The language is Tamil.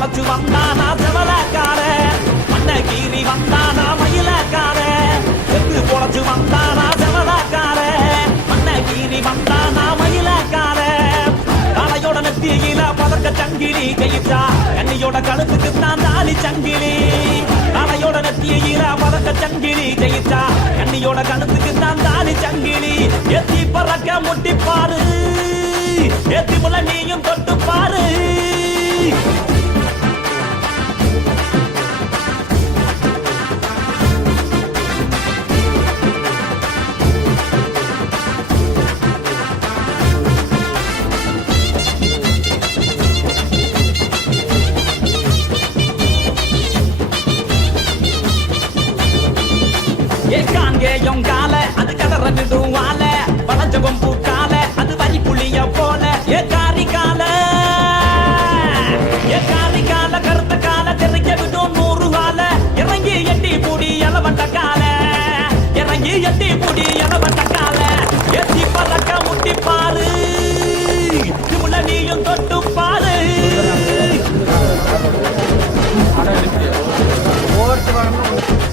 பொழைச்சு வந்தானா செவலக்கார மண்ண கீறி வந்தானா மயிலக்கார எத்து பொழைச்சு வந்தானா செவலக்கார மண்ண கீறி வந்தானா மயிலக்கார காலையோட நெத்தியில பதக்க சங்கிலி கையிட்டா கண்ணியோட கழுத்துக்கு தான் தாலி சங்கிலி காலையோட நெத்தியில பதக்க சங்கிலி கையிட்டா கண்ணியோட கழுத்துக்கு தான் தாலி சங்கிலி எத்தி பறக்க முட்டிப்பாரு ஏத்தி முள்ள நீயும் தொட்டு பாரு காங்கேயம் கால அது கடற நிடுவால வளஞ்சகம் பூக்கால அது வரி புளிய போல ஏ காரி கால